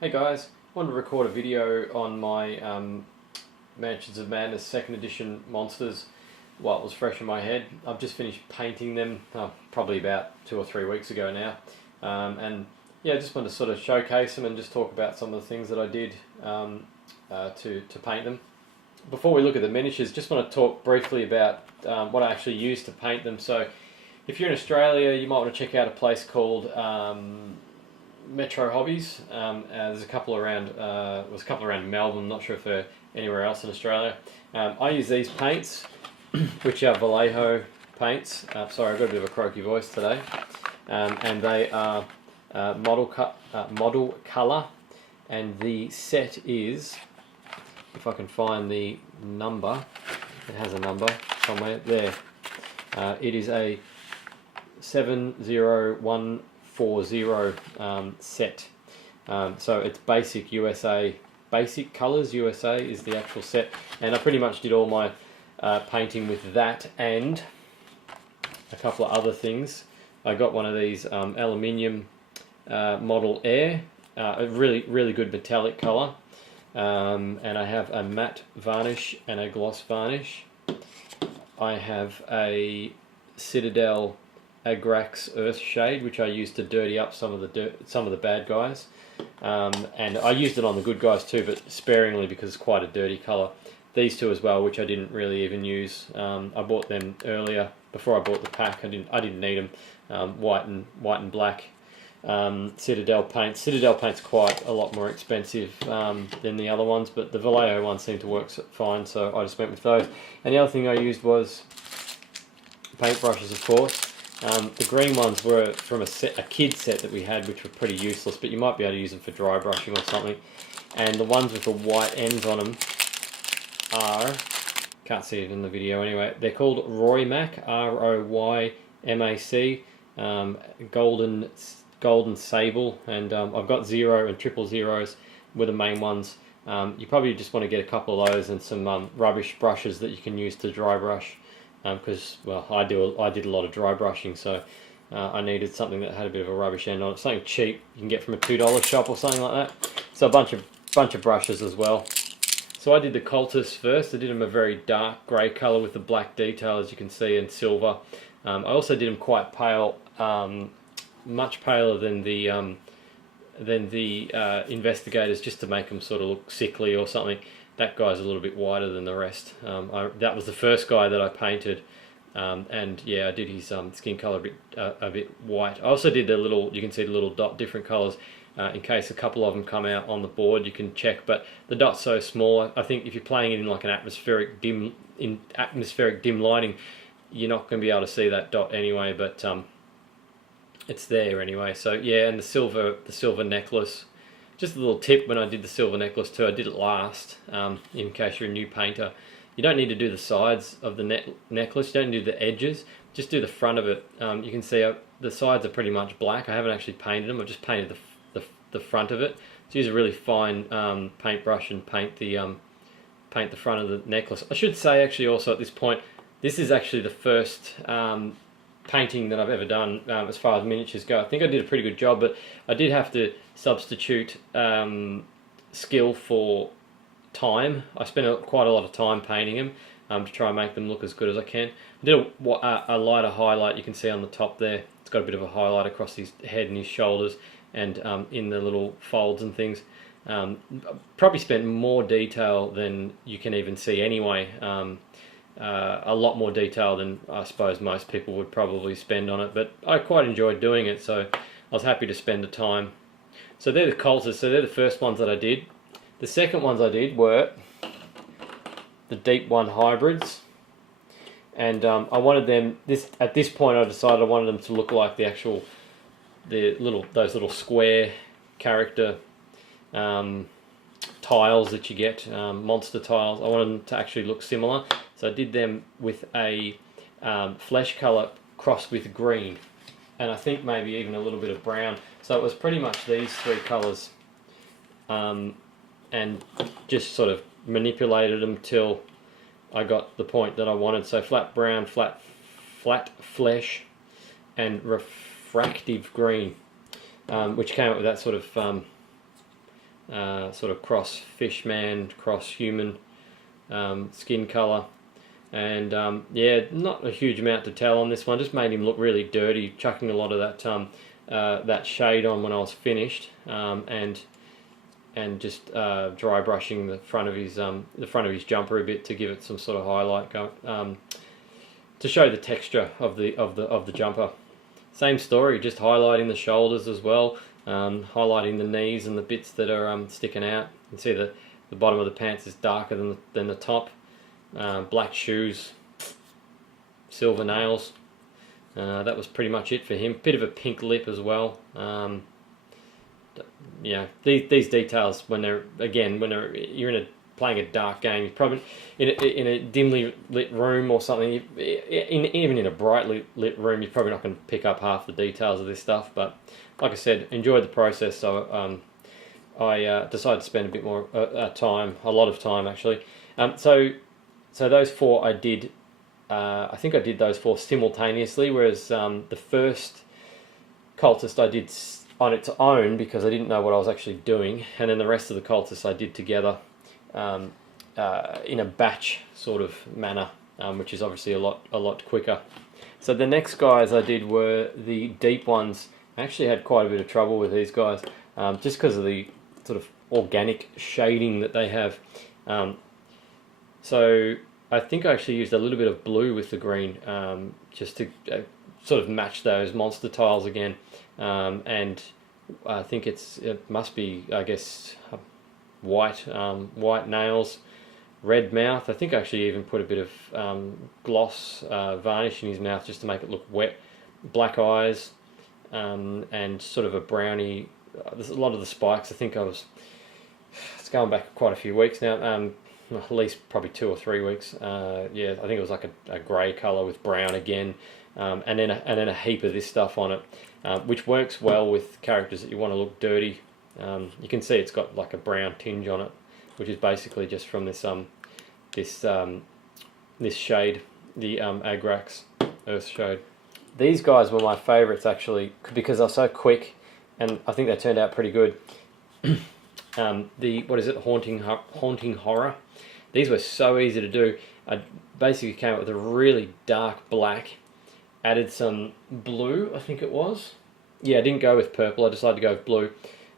Hey guys, I wanted to record a video on my Mansions of Madness 2nd edition monsters while it was fresh in my head. I've just finished painting them probably about 2 or 3 weeks ago now, and yeah, I just wanted to sort of showcase them and just talk about some of the things that I did to paint them. Before we look at the miniatures, just want to talk briefly about what I actually used to paint them. So if you're in Australia, you might want to check out a place called Metro Hobbies. There's a couple around. Was a couple around Melbourne. Not sure if they're anywhere else in Australia. I use these paints, which are Vallejo Paints. Sorry, I've got a bit of a croaky voice today. And they are model colour, and the set is, if I can find the number, it has a number somewhere there. It is a 70140 set. So it's basic USA, basic colours USA is the actual set, and I pretty much did all my painting with that and a couple of other things. I got one of these aluminium Model Air, a really good metallic colour, and I have a matte varnish and a gloss varnish. I have a Citadel Agrax Earth Shade, which I used to dirty up some of the bad guys, and I used it on the good guys too, but sparingly because it's quite a dirty colour. These two as well, which I didn't really even use. I bought them earlier before I bought the pack. I didn't need them. White and black. Citadel Paints. Citadel Paints quite a lot more expensive than the other ones, but the Vallejo ones seem to work fine, so I just went with those. And the other thing I used was paintbrushes, of course. The green ones were from a kid set that we had, which were pretty useless, but you might be able to use them for dry brushing or something. And the ones with the white ends on them are, can't see it in the video anyway, they're called Roymac, Roymac, golden sable, and I've got 0 and 000s were the main ones. You probably just want to get a couple of those and some rubbish brushes that you can use to dry brush, because well, I did a lot of dry brushing, so I needed something that had a bit of a rubbish end on it, something cheap you can get from a $2 shop or something like that. So a bunch of brushes as well. So I did the Cultists first. I did them a very dark grey colour with the black detail, as you can see, and silver. I also did them quite pale, much paler than the Investigators, just to make them sort of look sickly or something. That guy's a little bit whiter than the rest. That was the first guy that I painted, and yeah, I did his skin colour a bit white. I also did the little, you can see the little dot, different colours, in case a couple of them come out on the board, you can check. But the dot's so small, I think if you're playing it in like an atmospheric dim lighting, you're not going to be able to see that dot anyway. But it's there anyway. So yeah, and the silver necklace. Just a little tip: when I did the silver necklace too, I did it last. In case you're a new painter, you don't need to do the sides of the necklace. You don't do the edges. Just do the front of it. You can see the sides are pretty much black. I haven't actually painted them. I just painted the front of it. So use a really fine paintbrush and paint the front of the necklace. I should say actually also at this point, this is actually the first painting that I've ever done as far as miniatures go. I think I did a pretty good job, but I did have to substitute skill for time. I spent quite a lot of time painting them to try and make them look as good as I can. I did a lighter highlight, you can see on the top there. It's got a bit of a highlight across his head and his shoulders, and in the little folds and things. Probably spent more detail than you can even see anyway. A lot more detail than I suppose most people would probably spend on it, but I quite enjoyed doing it, so I was happy to spend the time. So they're the Cultists, so they're the first ones that I did. The second ones I did were the Deep One hybrids, and I wanted them, at this point I decided I wanted them to look like those little square character tiles that you get, monster tiles. I wanted them to actually look similar, so I did them with a flesh colour crossed with green, and I think maybe even a little bit of brown. So it was pretty much these three colours, and just sort of manipulated them till I got the point that I wanted. So flat brown, flat flesh, and refractive green, which came up with that sort of sort of cross fishman, cross human skin colour. And yeah, not a huge amount to tell on this one. Just made him look really dirty, chucking a lot of that shade on when I was finished, and just dry brushing the front of his jumper a bit to give it some sort of highlight, to show the texture of the jumper. Same story, just highlighting the shoulders as well, highlighting the knees and the bits that are sticking out. You can see the bottom of the pants is darker than the top. Black shoes, silver nails. That was pretty much it for him. Bit of a pink lip as well. Yeah, these details when you're playing a dark game, you're probably in a dimly lit room or something. Even in a brightly lit room, you're probably not going to pick up half the details of this stuff. But like I said, enjoyed the process. So I decided to spend a bit more time, a lot of time actually. So those four I did. I think I did those four simultaneously, whereas the first cultist I did on its own because I didn't know what I was actually doing, and then the rest of the cultists I did together in a batch sort of manner, which is obviously a lot quicker. So the next guys I did were the deep ones. I actually had quite a bit of trouble with these guys, just because of the sort of organic shading that they have. So I think I actually used a little bit of blue with the green, just to sort of match those monster tiles again. And I think it must be, I guess, white nails, red mouth. I think I actually even put a bit of gloss varnish in his mouth just to make it look wet. Black eyes, and sort of a brownie. There's a lot of the spikes. I think it's going back quite a few weeks now. At least probably 2 or 3 weeks. Yeah, I think it was like a grey colour with brown again, and then a heap of this stuff on it, which works well with characters that you want to look dirty. You can see it's got like a brown tinge on it, which is basically just from this shade, the Agrax Earth shade. These guys were my favourites actually because they're so quick, and I think they turned out pretty good. What is it? Haunting Horror. These were so easy to do. I basically came up with a really dark black, added some blue, I think it was. Yeah, I didn't go with purple. I decided to go with blue,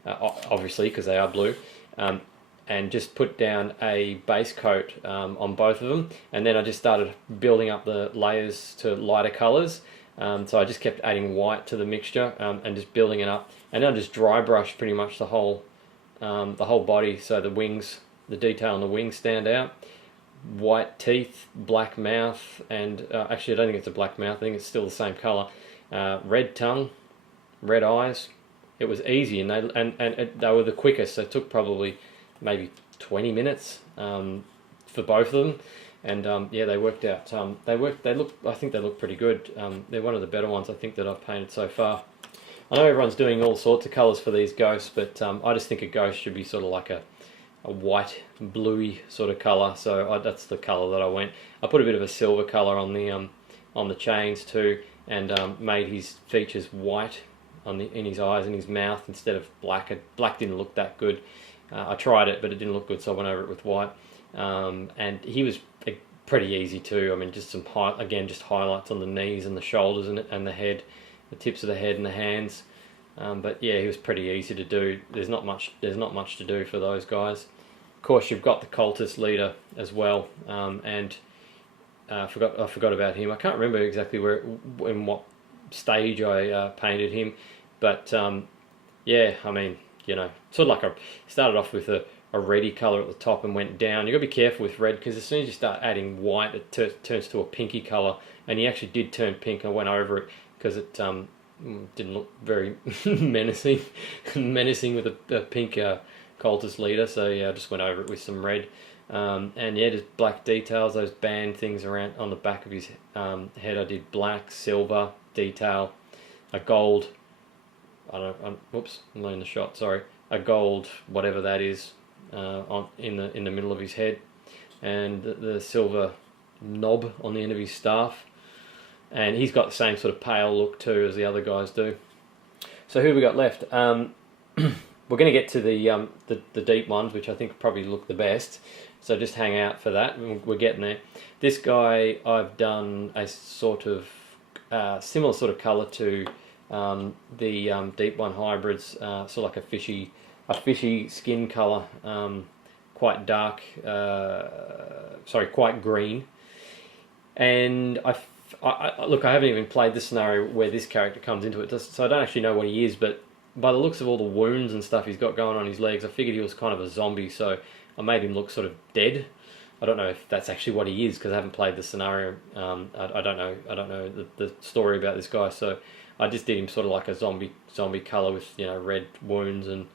obviously because they are blue, and just put down a base coat on both of them, and then I just started building up the layers to lighter colours. So I just kept adding white to the mixture, and just building it up, and then I just dry brushed pretty much the whole body, so the wings, the detail on the wings stand out. White teeth, black mouth, and actually I don't think it's a black mouth, I think it's still the same colour. Red tongue, red eyes. It was easy, and they were the quickest. So it took probably maybe 20 minutes for both of them, and yeah, they worked out. I think they look pretty good. They're one of the better ones I think that I've painted so far. I know everyone's doing all sorts of colours for these ghosts, but I just think a ghost should be sort of like a white, bluey sort of colour. So that's the colour that I went. I put a bit of a silver colour on the chains too, and made his features white in his eyes and his mouth instead of black. Black didn't look that good. I tried it, but it didn't look good, so I went over it with white. And he was pretty easy too. I mean, just just highlights on the knees and the shoulders and the head, the tips of the head and the hands. But yeah, he was pretty easy to do. There's not much to do for those guys. Of course, you've got the Cultists Leader as well, and I forgot about him. I can't remember exactly in what stage I painted him, but yeah, I mean, you know, sort of like I started off with a reddy colour at the top and went down. You've got to be careful with red because as soon as you start adding white, it turns to a pinky colour, and he actually did turn pink. I went over it because it didn't look very menacing with a pink Cultist Leader, so yeah, I just went over it with some red, and yeah, just black details, those band things around on the back of his head. I did black, silver detail, a gold, whoops, I'm not in the shot, sorry, a gold whatever that is in the middle of his head, and the silver knob on the end of his staff. And he's got the same sort of pale look too as the other guys do. So who have we got left? we're going to get to the deep ones, which I think probably look the best. So just hang out for that. We're getting there. This guy, I've done a sort of similar sort of colour to the deep one hybrids, sort of like a fishy skin colour, quite dark, quite green. And look, I haven't even played the scenario where this character comes into it, so I don't actually know what he is, but by the looks of all the wounds and stuff he's got going on his legs, I figured he was kind of a zombie, so I made him look sort of dead. I don't know if that's actually what he is, because I haven't played the scenario. I don't know the story about this guy, so I just did him sort of like a zombie colour with, you know, red wounds and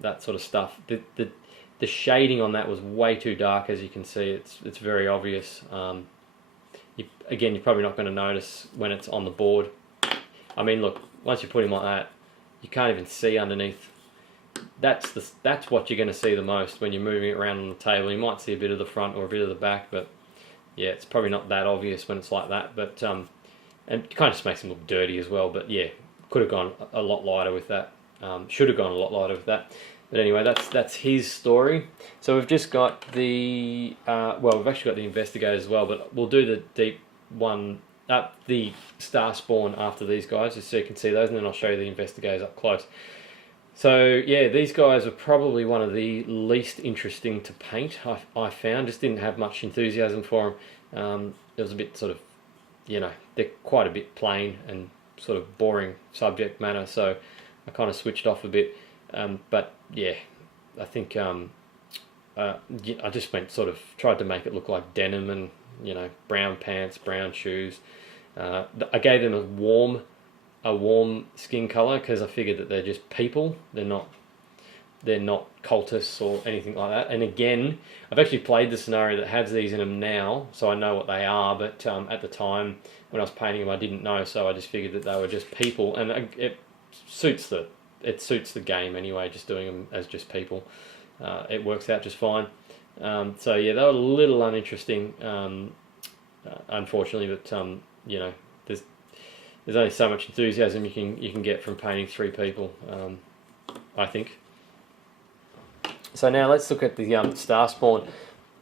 that sort of stuff. The shading on that was way too dark, as you can see. It's very obvious. Again, you're probably not going to notice when it's on the board. I mean, look, once you put him like that, you can't even see underneath. That's what you're going to see the most when you're moving it around on the table. You might see a bit of the front or a bit of the back, but yeah, it's probably not that obvious when it's like that. But and it kind of just makes him look dirty as well. But yeah, could have gone a lot lighter with that. Should have gone a lot lighter with that. But anyway, that's his story. So we've just got the well, we've actually got the investigators as well, but we'll do the deep one, the star spawn after these guys, just so you can see those, and then I'll show you the investigators up close. So yeah, these guys are probably one of the least interesting to paint. I found, just didn't have much enthusiasm for them. It was a bit sort of, you know, they're quite a bit plain and sort of boring subject matter, so I kind of switched off a bit. But yeah, I think I just tried to make it look like denim and, you know, brown pants, brown shoes. I gave them a warm skin color because I figured that they're just people. They're not cultists or anything like that. And again, I've actually played the scenario that has these in them now, so I know what they are. But at the time when I was painting them, I didn't know, so I just figured that they were just people, and it suits the game anyway. Just doing them as just people, it works out just fine. So yeah, they were a little uninteresting, unfortunately. But you know, there's only so much enthusiasm you can get from painting 3 people, I think. So now let's look at the star spawn.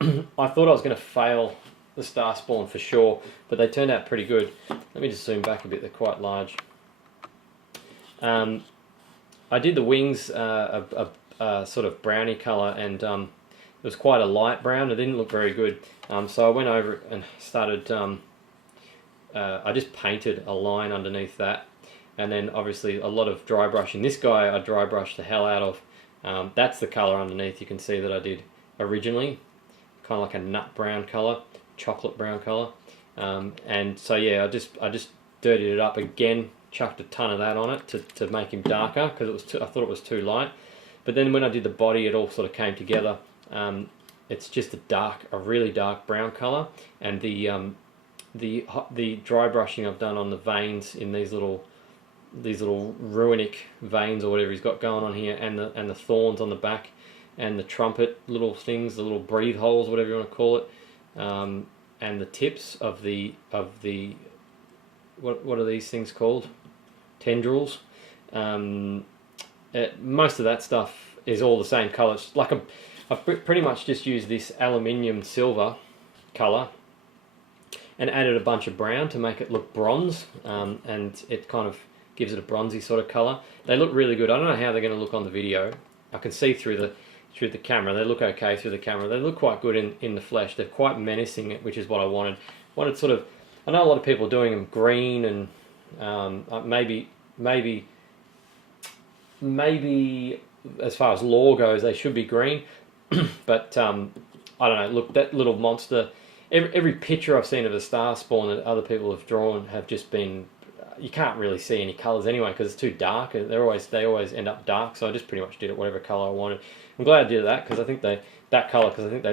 I thought I was going to fail the star spawn for sure, but they turned out pretty good. Let me just zoom back a bit. They're quite large. I did the wings a sort of browny colour, and it was quite a light brown. It didn't look very good, so I went over it and started. I just painted a line underneath that, and then obviously a lot of dry brushing. This guy I dry brushed the hell out of. That's the colour underneath. You can see that I did originally, kind of like a nut brown colour, chocolate brown colour, and so yeah, I just dirtied it up again. Chucked a ton of that on it to make him darker, because I thought it was too light. But then when I did the body, it all sort of came together. It's just a really dark brown colour, and the dry brushing I've done on the veins in these little runic veins or whatever he's got going on here, and the thorns on the back, and the trumpet little things, the little breathe holes, whatever you want to call it, and the tips of the what are these things called? Tendrils. Most of that stuff is all the same colour. It's like I've pretty much just used this aluminium silver colour and added a bunch of brown to make it look bronze, and it kind of gives it a bronzy sort of colour. They look really good. I don't know how they're going to look on the video. I can see through the camera. They look okay through the camera. They look quite good in the flesh. They're quite menacing, which is what I wanted. Sort of. I know a lot of people are doing them green, and maybe as far as lore goes, they should be green. But I don't know. Look, that little monster. Every picture I've seen of a star spawn that other people have drawn have just been. You can't really see any colours anyway because it's too dark. They always end up dark. So I just pretty much did it whatever colour I wanted. I'm glad I did that because I think they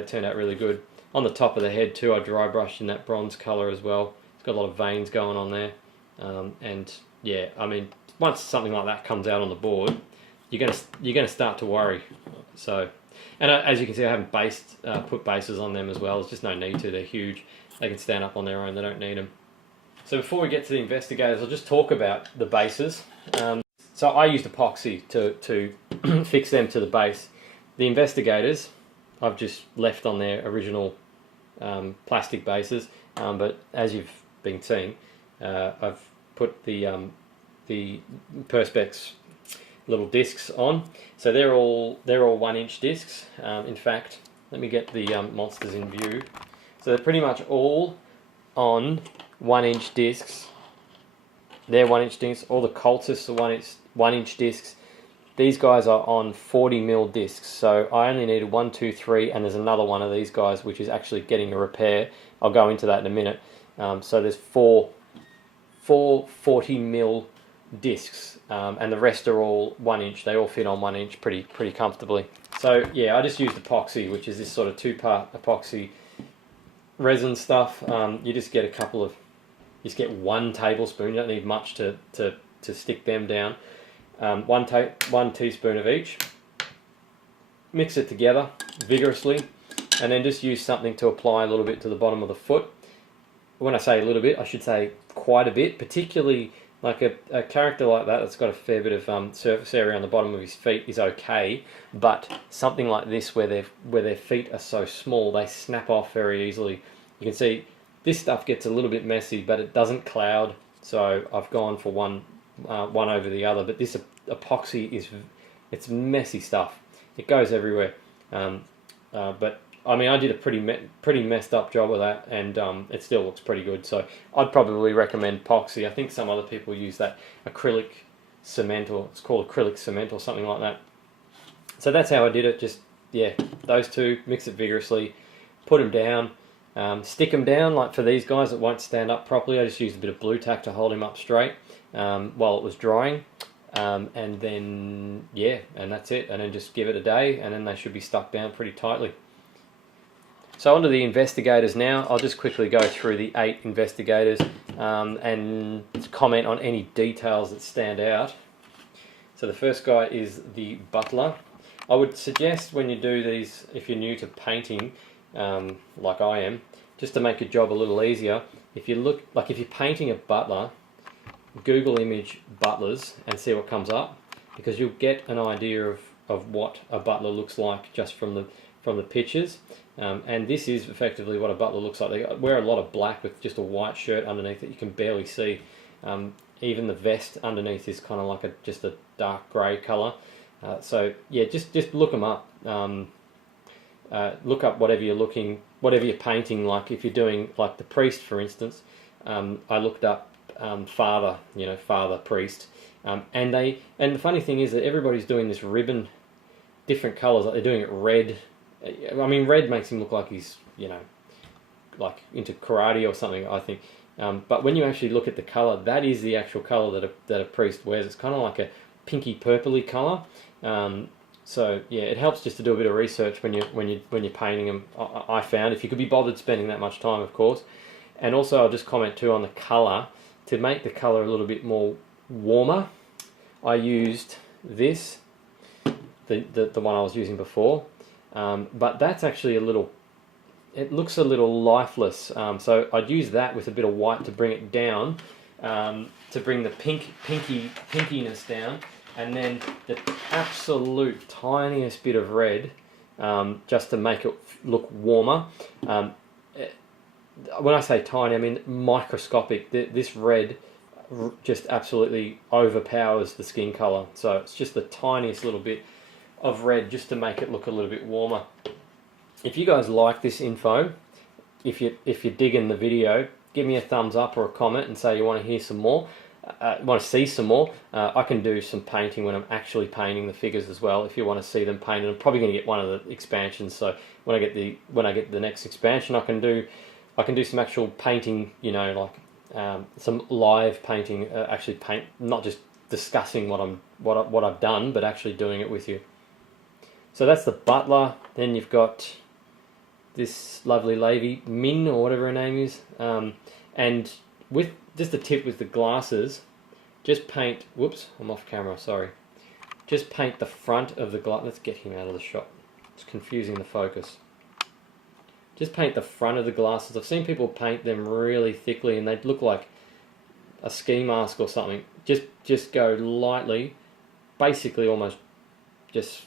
turned out really good. On the top of the head too, I dry brushed in that bronze colour as well. It's got a lot of veins going on there, and yeah, I mean, once something like that comes out on the board, you're gonna start to worry. So, and as you can see, I haven't put bases on them as well. There's just no need to. They're huge. They can stand up on their own. They don't need them. So before we get to the investigators, I'll just talk about the bases. So I used epoxy to fix them to the base. The Investigators I've just left on their original plastic bases, but as you've been seeing, I've put the Perspex little discs on. So they're all 1-inch discs. In fact, let me get the monsters in view. So they're pretty much all on 1-inch discs. They're 1-inch discs. All the Cultists are 1-inch discs. These guys are on 40mm discs. So I only needed 1, 2, 3, and there's another one of these guys which is actually getting a repair. I'll go into that in a minute. So there's four 40mm discs, and the rest are all 1-inch. They all fit on 1-inch pretty comfortably. So yeah, I just used epoxy, which is this sort of 2-part epoxy resin stuff. You just get you just get 1 tablespoon. You don't need much to stick them down. 1 teaspoon of each. Mix it together vigorously, and then just use something to apply a little bit to the bottom of the foot. When I say a little bit, I should say quite a bit, particularly like a character like that that's got a fair bit of surface area on the bottom of his feet is okay, but something like this where their feet are so small, they snap off very easily. You can see this stuff gets a little bit messy, but it doesn't cloud, so I've gone for one over the other. But this epoxy it's messy stuff. It goes everywhere. But I mean, I did a pretty messed up job of that, and it still looks pretty good. So I'd probably recommend epoxy. I think some other people use that acrylic cement, or it's called acrylic cement or something like that. So that's how I did it. Just, yeah, those two, mix it vigorously, put them down, stick them down. Like for these guys that won't stand up properly, I just used a bit of blue tack to hold him up straight while it was drying. And then, yeah, and that's it. And then just give it a day, and then they should be stuck down pretty tightly. So onto the Investigators now. I'll just quickly go through the 8 Investigators and comment on any details that stand out. So the first guy is the Butler. I would suggest when you do these, if you're new to painting, like I am, just to make your job a little easier, if you're painting a Butler, Google image Butlers and see what comes up, because you'll get an idea of what a Butler looks like just from the pictures. And this is effectively what a Butler looks like. They wear a lot of black with just a white shirt underneath that you can barely see. Even the vest underneath is kind of like just a dark grey colour. So yeah, just look them up. Look up whatever you're painting. Like if you're doing like the priest, for instance, I looked up father priest, and the funny thing is that everybody's doing this ribbon, different colours. Like they're doing it red. I mean, red makes him look like he's, like into karate or something, I think. But when you actually look at the colour, that is the actual colour that a priest wears. It's kind of like a pinky purpley colour. So yeah, it helps just to do a bit of research when you're painting them. I found, if you could be bothered spending that much time, of course. And also, I'll just comment too on the colour. To make the colour a little bit more warmer, I used this, the one I was using before. But that's actually it looks a little lifeless. So I'd use that with a bit of white to bring it down, to bring the pinkiness down, and then the absolute tiniest bit of red, just to make it look warmer. When I say tiny, I mean microscopic. This red just absolutely overpowers the skin colour. So it's just the tiniest little bit of red just to make it look a little bit warmer. If you guys like this info, if you're digging the video, give me a thumbs up or a comment and say you want to hear some more, want to see some more. I can do some painting when I'm actually painting the figures as well. If you want to see them painted, I'm probably going to get one of the expansions. So when I get the next expansion, I can do some actual painting. Like some live painting. Actually paint, not just discussing what I've done, but actually doing it with you. So that's the Butler. Then you've got this lovely lady, Min, or whatever her name is. And with just the tip with the glasses, just paint, whoops, I'm off camera, sorry. Just paint the front of the glass. Let's get him out of the shot. It's confusing the focus. Just paint the front of the glasses. I've seen people paint them really thickly and they look like a ski mask or something. Just go lightly basically almost just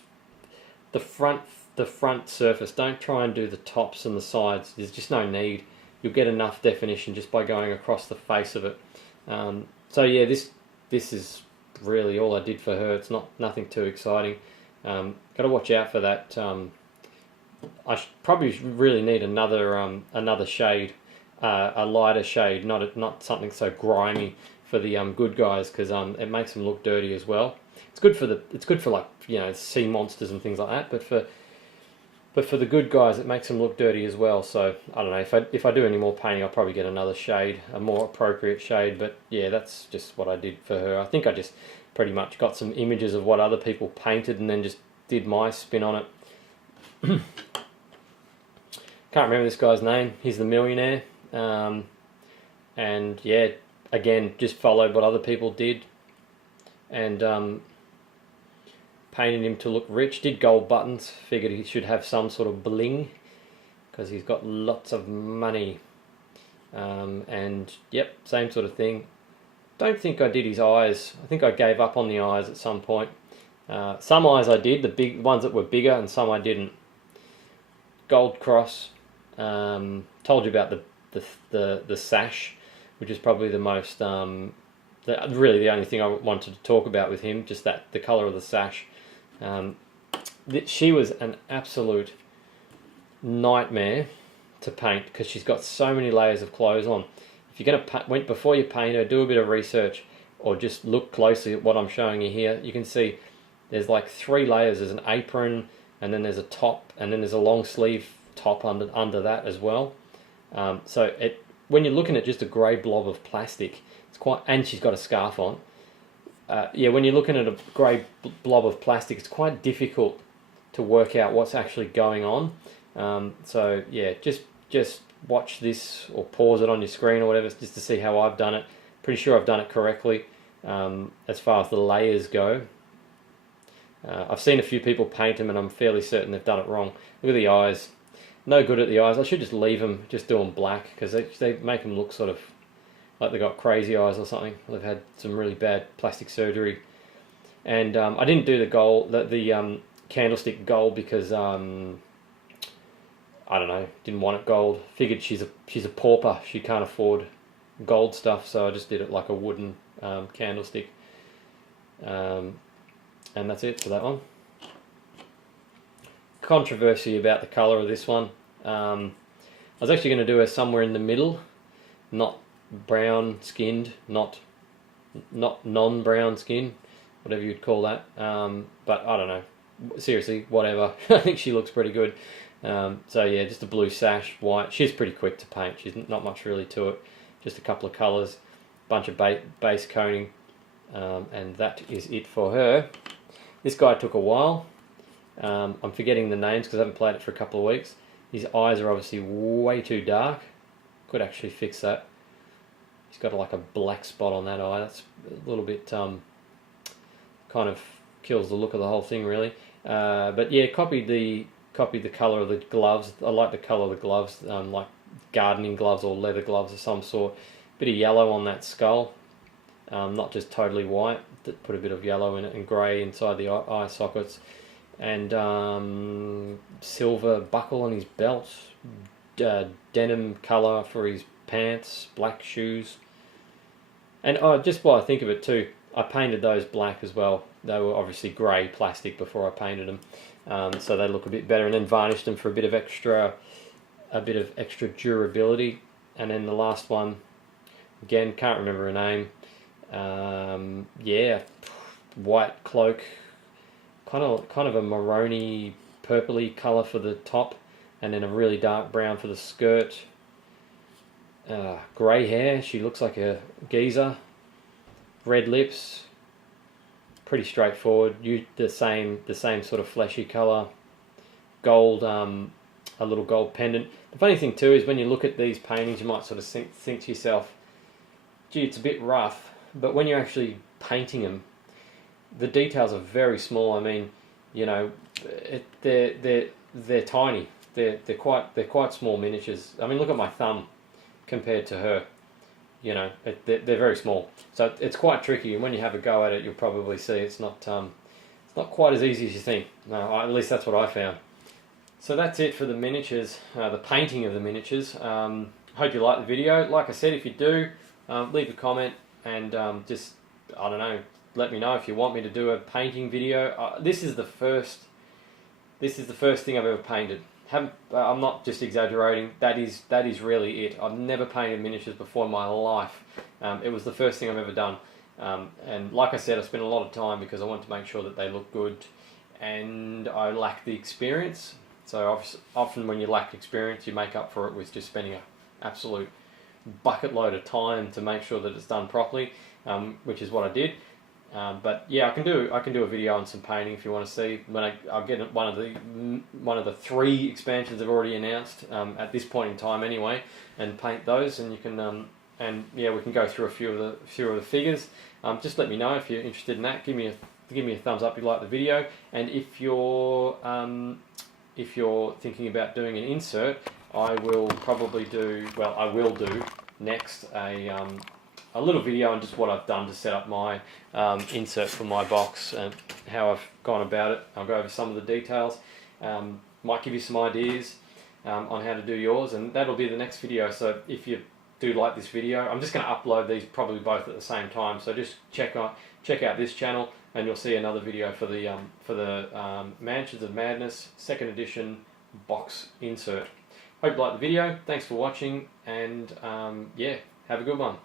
the front surface. Don't try and do the tops and the sides. There's just no need. You'll get enough definition just by going across the face of it. So yeah, this is really all I did for her. It's nothing too exciting. Got to watch out for that. I probably really need another shade, a lighter shade, not something so grimy for the good guys, because it makes them look dirty as well. It's good for like, you know, sea monsters and things like that, but for the good guys it makes them look dirty as well. So I don't know, if I do any more painting I'll probably get another shade, a more appropriate shade. But yeah, that's just what I did for her. I think I just pretty much got some images of what other people painted and then just did my spin on it. Can't remember this guy's name. He's the millionaire. And yeah, again, just followed what other people did and painted him to look rich. Did gold buttons. Figured he should have some sort of bling because he's got lots of money. And yep, same sort of thing. Don't think I did his eyes. I think I gave up on the eyes at some point. Some eyes I did, the big ones that were bigger, and some I didn't. Gold cross. Told you about the sash, which is probably the most really the only thing I wanted to talk about with him. Just the color of the sash. She was an absolute nightmare to paint because she's got so many layers of clothes on. If you're going to before you paint her, do a bit of research or just look closely at what I'm showing you here. You can see there's like 3 layers. There's an apron, and then there's a top, and then there's a long sleeve top under that as well. So when you're looking at just a grey blob of plastic, it's quite, and she's got a scarf on. Yeah, when you're looking at a grey blob of plastic, it's quite difficult to work out what's actually going on. So yeah, just watch this or pause it on your screen or whatever just to see how I've done it. Pretty sure I've done it correctly as far as the layers go. I've seen a few people paint them and I'm fairly certain they've done it wrong. Look at the eyes. No good at the eyes. I should just leave them, just do them black, because they make them look sort of like they've got crazy eyes or something. They've had some really bad plastic surgery. And I didn't do the gold, the candlestick gold because I don't know, didn't want it gold. Figured she's a pauper, she can't afford gold stuff, so I just did it like a wooden candlestick. And that's it for that one. Controversy about the colour of this one. I was actually going to do her somewhere in the middle, not brown skinned, not non-brown skin, whatever you'd call that. But I don't know. Seriously, whatever. I think she looks pretty good. So yeah, just a blue sash, white. She's pretty quick to paint. She's not much really to it. Just a couple of colours, bunch of base coating, and that is it for her. This guy took a while. I'm forgetting the names because I haven't played it for a couple of weeks. His eyes are obviously way too dark. Could actually fix that. He's got like a black spot on that eye. That's a little bit kind of kills the look of the whole thing, really. But yeah, copied the colour of the gloves. I like the colour of the gloves, like gardening gloves or leather gloves of some sort. Bit of yellow on that skull, not just totally white. Put a bit of yellow in it and grey inside the eye sockets. And silver buckle on his belt, denim colour for his pants, black shoes. And just while I think of it too, I painted those black as well. They were obviously grey plastic before I painted them, so they look a bit better. And then varnished them for a bit of extra durability. And then the last one, again, can't remember her name. Yeah, white cloak. Kind of a maroony, purpley colour for the top, and then a really dark brown for the skirt. Grey hair. She looks like a geezer. Red lips. Pretty straightforward. The same sort of fleshy colour. Gold. A little gold pendant. The funny thing too is when you look at these paintings, you might sort of think to yourself, "Gee, it's a bit rough." But when you're actually painting them, the details are very small. I mean, you know, they're tiny. They're quite small miniatures. I mean, look at my thumb compared to her. you know, they're very small. So it's quite tricky, and when you have a go at it, you'll probably see it's not quite as easy as you think. No, at least that's what I found. So that's it for the miniatures, the painting of the miniatures. Hope you like the video. Like I said, if you do, leave a comment and just, I don't know, let me know if you want me to do a painting video. This is the first thing I've ever painted. I'm not just exaggerating. That is really it. I've never painted miniatures before in my life. It was the first thing I've ever done. And like I said, I spent a lot of time because I wanted to make sure that they look good, and I lacked the experience. So often when you lack experience, you make up for it with just spending an absolute bucket load of time to make sure that it's done properly, which is what I did. But yeah, I can do a video on some painting if you want to see. When I'll get one of the 3 expansions I've already announced at this point in time anyway, and paint those, and you can and yeah, we can go through a few of the figures. Just let me know if you're interested in that. Give me a thumbs up if you like the video, and if you're thinking about doing an insert, I will do next a little video on just what I've done to set up my insert for my box and how I've gone about it. I'll go over some of the details, might give you some ideas on how to do yours, and that'll be the next video. So if you do like this video, I'm just going to upload these probably both at the same time, so just check out this channel and you'll see another video for the Mansions of Madness 2nd edition box insert. Hope you like the video. Thanks for watching, and yeah, have a good one.